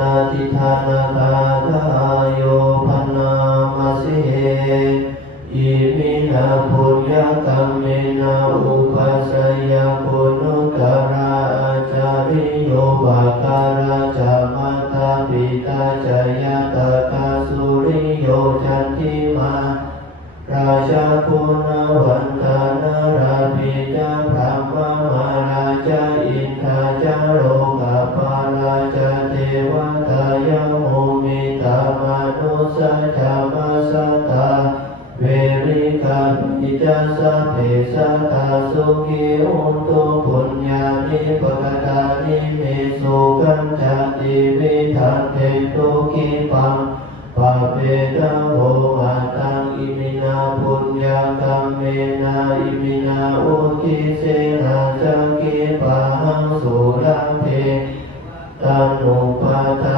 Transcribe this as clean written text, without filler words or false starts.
นาทิธานาคาทายโยพนามาเสอิมินาปุญญกรรมเมนะอุปัสสยปุณุตระอาจาริโยภาการะจามาตาปิตาจายาตตาสุริโยจันติมาราชาปุณวันตานาราปิจาพระมมาราชาอินทาจาโลกาปาราชาเทวตายโมมิตามานุสัจจามาสัตตาเวริกาปิจาสเพสัตตาสุขีอุตุปุญญานิปกตานิเมสุขันจติวิทันเตตุกิปังปะเปตะโหมาตังอิมินาปุญญากรรมเมนะอิมินาอุทิเสนาจักขิปะหังสุรังเทตันุปาทา